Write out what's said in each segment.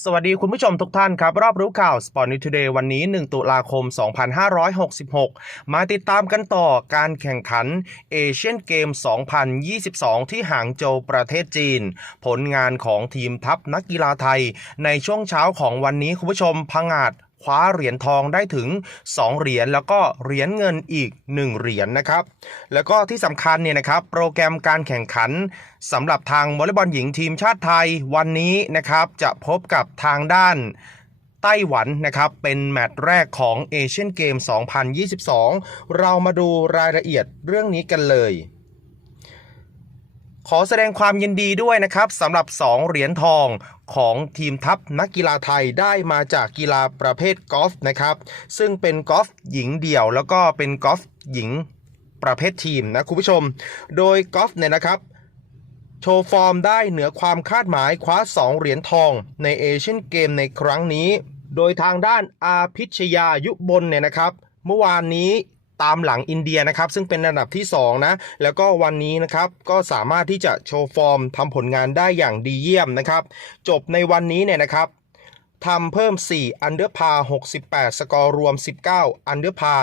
สวัสดีคุณผู้ชมทุกท่านครับ รอบรู้ข่าว Sport News Today วันนี้ 1 ตุลาคม 2566 มาติดตามกันต่อการแข่งขันเอเชียนเกม 2022 ที่หางโจวประเทศจีน ผลงานของทีมทัพนักกีฬาไทย ในช่วงเช้าของวันนี้คุณผู้ชมพังอาจ คว้าเหรียญทองได้ถึง 2 เหรียญแล้วก็เหรียญเงินอีก 1 เหรียญนะครับ แล้วก็ที่สำคัญเนี่ยนะครับโปรแกรมการแข่งขันสำหรับทางวอลเลย์บอลหญิงทีมชาติไทยวันนี้นะครับจะพบกับทางด้านไต้หวันนะครับ เป็นแมตช์แรกของเอเชียนเกม 2022 เรามาดูรายละเอียดเรื่องนี้กันเลย ขอแสดงความยินดีด้วยนะครับสำหรับ 2 เหรียญทองของทีมทัพนักกีฬาไทยได้มาจากกีฬาประเภทกอล์ฟนะครับ ซึ่งเป็นกอล์ฟหญิงเดี่ยว แล้วก็เป็นกอล์ฟหญิงประเภททีมนะคุณผู้ชม โดยกอล์ฟเนี่ยนะครับโชว์ฟอร์มได้เหนือความคาดหมายคว้า 2 เหรียญทองในเอเชียนเกมในครั้งนี้ โดยทางด้านอาพิชยายุบลเนี่ยนะครับ เมื่อวานนี้ ตามหลังอินเดียนะครับ ซึ่งเป็นอันดับที่ 2 นะ แล้วก็วันนี้นะครับ ก็สามารถที่จะโชว์ฟอร์มทำผลงานได้อย่างดีเยี่ยมนะครับ จบในวันนี้เนี่ยนะครับทำเพิ่ม 4 อันเดอร์พา 68 สกอร์รวม 19 อันเดอร์พา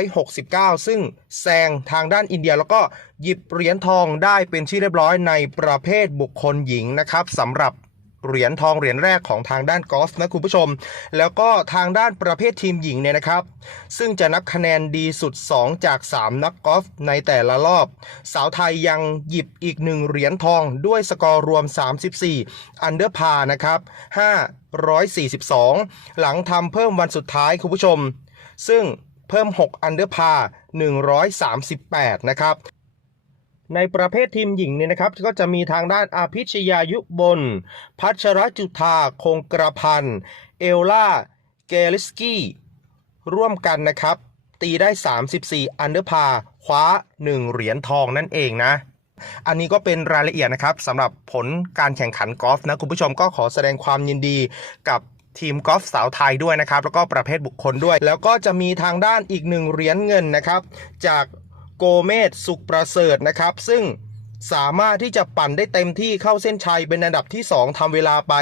269 ซึ่งแซงทางด้านอินเดียแล้วก็หยิบเหรียญทองได้เป็นที่เรียบร้อยในประเภทบุคคลหญิงนะครับสำหรับ เหรียญทองเหรียญแรกของทางด้านกอล์ฟนะคุณผู้ชม แล้วก็ทางด้านประเภททีมหญิงเนี่ยนะครับ ซึ่งจะนับคะแนนดีสุด 2 จาก 3 นักกอล์ฟในแต่ละรอบ สาวไทยยังหยิบอีกหนึ่งเหรียญทองด้วยสกอร์รวม 34 อันเดอร์พานะครับ 542 หลังทำเพิ่มวันสุดท้ายคุณผู้ชม ซึ่งเพิ่ม 6 อันเดอร์พา138 นะครับ ในประเภททีมหญิงเนี่ยนะครับก็จะมีทางด้านอาพิชยายุบลพัชรจุธาคงกระพันเอลล่าเกลิสกี้ร่วมกันนะครับ ตีได้ 34 อันเดอร์พาคว้า 1 เหรียญทองนั่นเองนะ อันนี้ก็เป็นรายละเอียดนะครับสำหรับผลการแข่งขันกอล์ฟนะ คุณผู้ชมก็ขอแสดงความยินดีกับทีมกอล์ฟสาวไทยด้วยนะครับ แล้วก็ประเภทบุคคลด้วย แล้วก็จะมีทางด้านอีกหนึ่งเหรียญเงินนะครับ จาก โกเมสสุขประเสริฐนะครับ ซึ่งสามารถที่จะปั่นได้เต็มที่เข้าเส้นชัยเป็นอันดับที่ 2ทำเวลาไป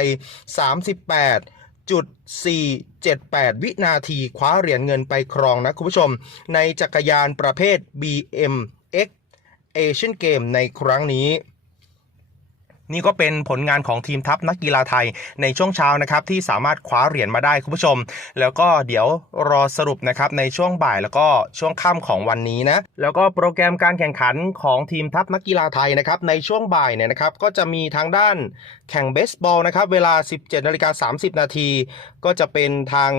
38.478 วินาทีคว้าเหรียญเงินไปครองนะคุณผู้ชม ในจักรยานประเภท BMX Asian Game ในครั้งนี้ นี่ก็เป็นผลงานของทีมทัพนักกีฬาไทยในช่วงเช้านะครับที่สามารถคว้าเหรียญมาได้คุณผู้ชม แล้วก็เดี๋ยวรอสรุปนะครับในช่วงบ่ายแล้วก็ช่วงค่ำของวันนี้นะแล้วก็โปรแกรมการแข่งขันของทีมทัพนักกีฬาไทยนะครับในช่วงบ่ายเนี่ยนะครับก็จะมีทางด้านแข่งเบสบอลนะครับเวลา 17นาฬิกา30 นาทีก็จะเป็นทาง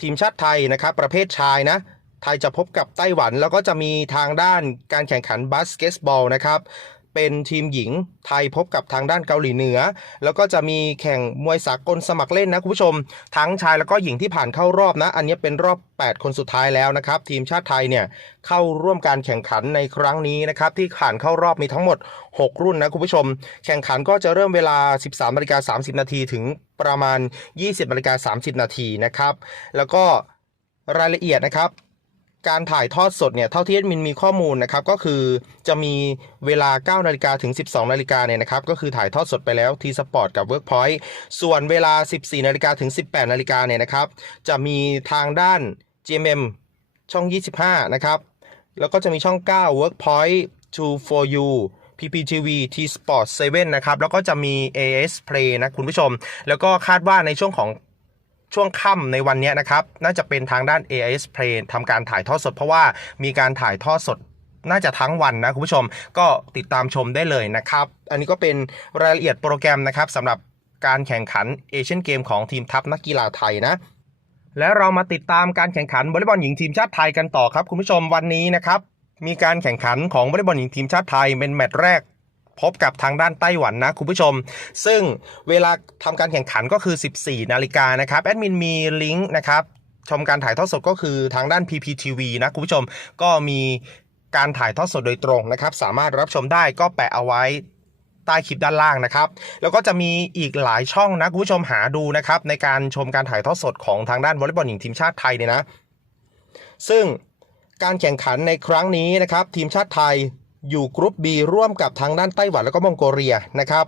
ทีมชาติไทยนะครับประเภทชายนะไทยจะพบกับไต้หวัน แล้วก็จะมีทางด้านการแข่งขันบาสเกตบอลนะครับ เป็นทีมหญิงไทยพบกับทางด้านเกาหลีเหนือ แล้วก็จะมีแข่งมวยสากลสมัครเล่นนะคุณผู้ชม ทั้งชายแล้วก็หญิงที่ผ่านเข้ารอบนะ อันนี้เป็นรอบ 8 คนสุดท้ายแล้วนะครับ ทีมชาติไทยเนี่ยเข้าร่วมการแข่งขันในครั้งนี้นะครับที่ผ่านเข้ารอบมีทั้งหมด 6 รุ่นนะคุณผู้ชม แข่งขันก็จะเริ่มเวลา 13นาฬิกา30 นาทีถึงประมาณ 20นาฬิกา30 นาทีนะครับแล้วก็รายละเอียดนะครับ การถ่ายทอดสดเนี่ยเท่าที่แอดมินมีข้อมูลนะครับก็คือจะมีเวลา 9 นาฬิกาถึง 12 นาฬิกาเนี่ยนะครับก็คือถ่ายทอดสดไปแล้วทีสปอร์ตกับ Workpoint ส่วนเวลา 14 นาฬิกาถึง 18 นาฬิกาเนี่ยนะครับจะมีทางด้าน GMM ช่อง 25 นะครับแล้วก็จะมีช่อง 9 Workpoint 2 for you PPTV T Sport 7 นะครับ แล้วก็จะมี AS Play นะคุณผู้ชม แล้วก็คาดว่าในช่วงของ ช่วงค่ำในวันนี้นะครับ น่าจะเป็นทางด้าน AIS Play ทำการถ่ายทอดสด เพราะว่ามีการถ่ายทอดสดน่าจะทั้งวันนะคุณผู้ชมก็ติดตามชมได้เลยนะครับ อันนี้ก็เป็นรายละเอียดโปรแกรมนะครับสำหรับการแข่งขันเอเชียนเกมของทีมทัพนักกีฬาไทยนะ และเรามาติดตามการแข่งขันวอลเลย์บอลหญิงทีมชาติไทยกันต่อครับคุณผู้ชมวันนี้นะครับมีการแข่งขันของวอลเลย์บอลหญิงทีมชาติไทยเป็นแมตช์แรก พบกับทางด้านไต้หวันนะคุณผู้ชม ซึ่งเวลาทำการแข่งขันก็คือ 14 นาฬิกานะครับ แอดมินมีลิงก์นะครับ ชมการถ่ายทอดสดก็คือทางด้าน PPTV นะคุณผู้ชม ก็มีการถ่ายทอดสดโดยตรงนะครับ สามารถรับชมได้ก็แปะเอาไว้ใต้คลิปด้านล่างนะครับ แล้วก็จะมีอีกหลายช่องนะคุณผู้ชมหาดูนะครับ ในการชมการถ่ายทอดสดของทางด้านวอลเลย์บอลหญิงทีมชาติไทยเนี่ยนะ ซึ่งการแข่งขันในครั้งนี้นะครับ ทีมชาติไทย อยู่กรุ๊ป B ร่วมกับทางด้านไต้หวันแล้วก็มองโกเลียนะครับ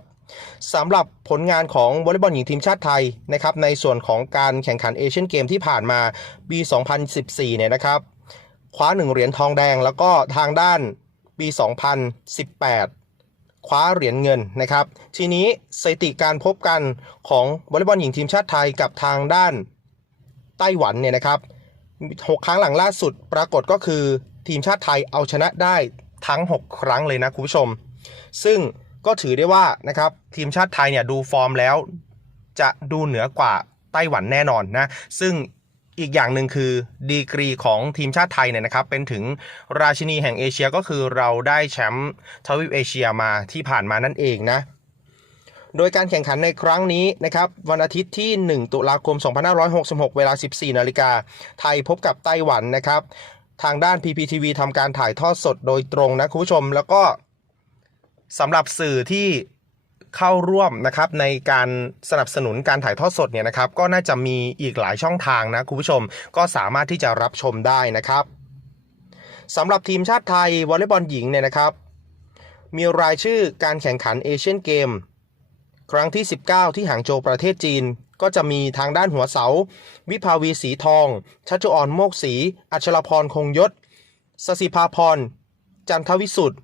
สำหรับผลงานของวอลเลย์บอลหญิงทีมชาติไทยนะครับในส่วนของการแข่งขันเอเชียนเกมที่ผ่านมาปี 2014 เนี่ยนะครับ คว้า 1 เหรียญทองแดง แล้วก็ทางด้านปี 2018 คว้าเหรียญเงินนะครับ ทีนี้สถิติการพบกันของวอลเลย์บอลหญิงทีมชาติไทยกับทางด้านไต้หวันเนี่ยนะครับ 6 ครั้งหลังล่าสุดปรากฏก็คือทีมชาติไทยเอาชนะได้ ทั้ง 6 ครั้งเลยนะคุณผู้ชม ซึ่งก็ถือได้ว่านะครับทีมชาติไทยเนี่ยดูฟอร์มแล้ว จะดูเหนือกว่าไต้หวันแน่นอนนะซึ่งอีกอย่างหนึ่งคือดีกรีของทีมชาติไทยเนี่ยนะครับ เป็นถึงราชินีแห่งเอเชียก็คือเราได้แชมป์ทวีปเอเชียมาที่ผ่านมานั่นเองนะ โดยการแข่งขันในครั้งนี้นะครับ วันอาทิตย์ที่ 1 ตุลาคม 2566 เวลา 14 นาฬิกา ไทยพบกับไต้หวันนะครับ ทางด้าน PPTV ทำการถ่ายทอดสดโดยตรงนะคุณผู้ชมแล้วก็สำหรับสื่อที่เข้าร่วมนะครับในการสนับสนุนการถ่ายทอดสดเนี่ยนะครับ ก็น่าจะมีอีกหลายช่องทางนะคุณผู้ชมก็สามารถที่จะรับชมได้นะครับสำหรับทีมชาติไทยวอลเลย์บอลหญิงเนี่ยนะครับ มีรายชื่อการแข่งขันเอเชียนเกม ครั้งที่ 19 ที่หางโจวประเทศจีน ก็จะมีทางด้านหัวเสา วิภาวีสีทองชัชออนโมกศรีอัชรพรคงยศสสิภาพร จันทวิสุทธ์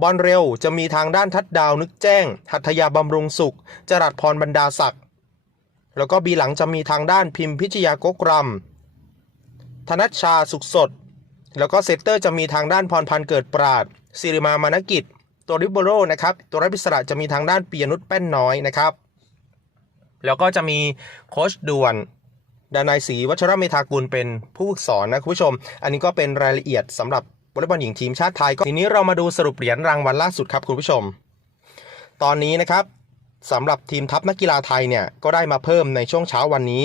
บอลเร็วจะมีทางด้านทัดดาวนึกแจ้ง หัตยาบำรุงสุข จรัสพรบรรดาศักดิ์แล้วก็บีหลังจะมีทางด้านพิมพิชยากกรำธนัชชาสุขสด แล้วก็เซตเตอร์จะมีทางด้านพรพันธ์เกิดปราดสิริมามานกิจ ตัวริบโบโรนะครับ ตัวรับอิสระจะมีทางด้านปียนุชแป้นน้อยนะครับ แล้วก็จะมีโค้ชด่วนดานายศรีวัชรเมธากุลเป็นผู้ฝึกสอนนะคุณผู้ชม อันนี้ก็เป็นรายละเอียดสำหรับวอลเลย์บอลหญิงทีมชาติไทยก็ทีนี้เรามาดูสรุปเหรียญรางวัลล่าสุดครับคุณผู้ชม ตอนนี้นะครับสำหรับทีมทัพนักกีฬาไทยเนี่ยก็ได้มาเพิ่มในช่วงเช้าวันนี้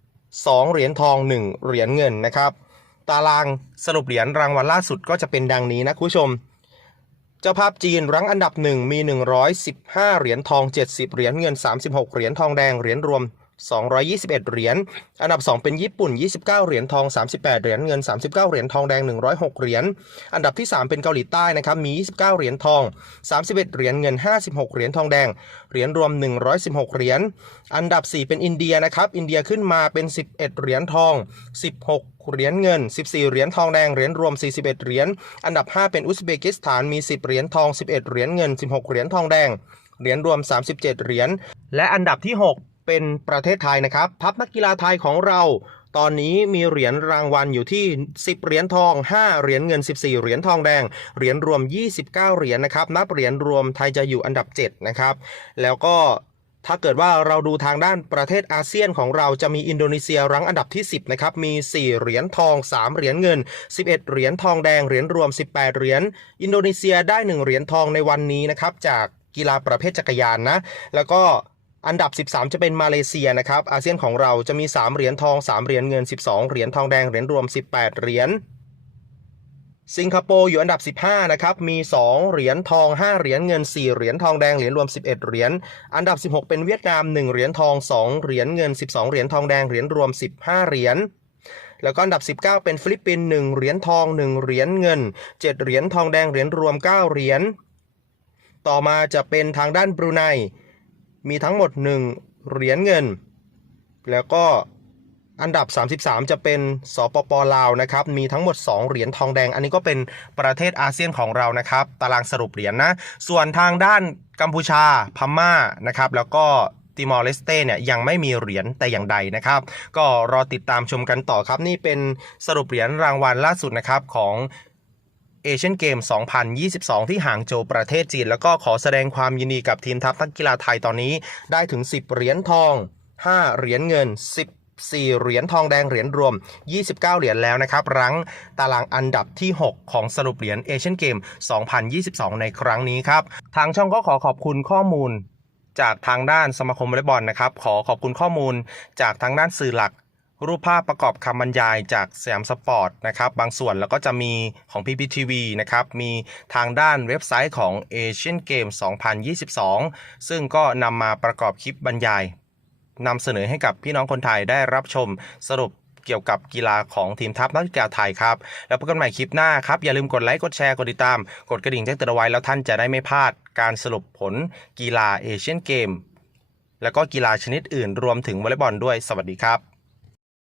2 เหรียญทอง 1 เหรียญเงินนะครับ ตารางสรุปเหรียญรางวัลล่าสุดก็จะเป็นดังนี้นะคุณผู้ชม เจ้าภาพจีนรั้งอันดับหนึ่งมี 115 เหรียญทอง 70 เหรียญเงิน 36 เหรียญทองแดง เหรียญรวม 221 เหรียญ อันดับ 2 เป็นญี่ปุ่น 29 เหรียญทอง 38 เหรียญเงิน 39 เหรียญทองแดง 106 เหรียญ อันดับที่ 3 เป็นเกาหลีใต้นะครับ มี 29 เหรียญทอง 31 เหรียญเงิน 56 เหรียญทองแดง เหรียญรวม 116 เหรียญ อันดับ 4 เป็นอินเดียนะครับ อินเดียขึ้นมาเป็น 11 เหรียญทอง 16เหรียญเงิน 14 เหรียญทองแดง เหรียญรวม 41 เหรียญ อันดับ 5 เป็นอุซเบกิสถาน มี 10 เหรียญทอง 11 เหรียญเงิน 16 เหรียญทองแดง เหรียญรวม 37 เหรียญ และอันดับที่ 6 เป็นประเทศไทยนะครับ ทัพนักกีฬาไทยของเราตอนนี้มีเหรียญรางวัลอยู่ที่ 10 เหรียญทอง 5 เหรียญเงิน 14 เหรียญทองแดง เหรียญรวม 29 เหรียญนะครับ นับเหรียญรวมไทยจะอยู่อันดับ 7 นะครับ แล้วก็ถ้าเกิดว่าเราดูทางด้านประเทศอาเซียนของเราจะมีอินโดนีเซียรั้งอันดับที่ 10 นะครับ มี 4 เหรียญทอง 3 เหรียญเงิน 11 เหรียญทองแดง เหรียญรวม 18 เหรียญ อินโดนีเซียได้ 1 เหรียญทองในวันนี้นะครับ จากกีฬาประเภทจักรยานนะ แล้วก็ อันดับ 13 จะเป็นมาเลเซียนะครับอาเซียนของเราจะมี 3 เหรียญทอง 3 เหรียญเงิน 12 เหรียญทองแดงเหรียญรวม 18 เหรียญสิงคโปร์อยู่อันดับ 15 นะครับ มี 2 เหรียญทอง 5 เหรียญเงิน 4 เหรียญทองแดง เหรียญรวม 11 เหรียญ อันดับ 16 เป็นเวียดนาม 1 เหรียญทอง 2 เหรียญเงิน 12 เหรียญทองแดง เหรียญรวม 15 เหรียญ แล้วก็อันดับ 19 เป็นฟิลิปปินส์ 1 เหรียญทอง 1 เหรียญเงิน 7 เหรียญทองแดง เหรียญรวม 9 เหรียญ ต่อมาจะเป็นทางด้านบรูไน มีทั้งหมด 1 เหรียญเงิน แล้วก็อันดับ 33 จะเป็นสปปลาวนะครับ มีทั้งหมด 2 เหรียญทองแดง อันนี้ก็เป็นประเทศอาเซียนของเรานะครับ ตารางสรุปเหรียญนะ ส่วนทางด้านกัมพูชา พม่านะครับ แล้วก็ติมอร์เลสเต้เนี่ยยังไม่มีเหรียญแต่อย่างใดนะครับ ก็รอติดตามชมกันต่อครับ นี่เป็นสรุปเหรียญรางวัลล่าสุดนะครับของ เอเชียนเกม 2022 ที่หางโจวประเทศจีน แล้วก็ขอแสดงความยินดีกับทีมทัพนักกีฬาไทยตอนนี้ได้ถึง 10 เหรียญทอง 5 เหรียญเงิน14เหรียญทองแดงเหรียญรวม 29 เหรียญแล้วนะครับ รั้งตารางอันดับที่ 6 ของสรุปเหรียญเอเชียนเกม 2022 ในครั้งนี้ครับ ทางช่องก็ขอขอบคุณข้อมูล จากทางด้านสมาคมวอลเลย์บอลนะครับ ขอขอบคุณข้อมูลจากทางด้านสื่อหลัก รูปภาพประกอบคำบรรยายจากสยามสปอร์ตนะครับบางส่วนแล้วก็จะมีของ PPTV นะครับมีทางด้านเว็บไซต์ของ Asian Games 2022 ซึ่งก็นำมาประกอบคลิปบรรยายนำเสนอให้กับพี่น้องคนไทยได้รับชมสรุปเกี่ยวกับกีฬาของทีมทัพนักกีฬาไทยครับ แล้วพบกันใหม่คลิปหน้าครับ อย่าลืมกดไลค์กดแชร์กดติดตาม กดกระดิ่งแจ้งเตือนไว้แล้วท่านจะได้ไม่พลาดการสรุปผลกีฬาเอเชียนเกม แล้วก็กีฬาชนิดอื่นรวมถึงวอลเลย์บอลด้วยสวัสดีครับ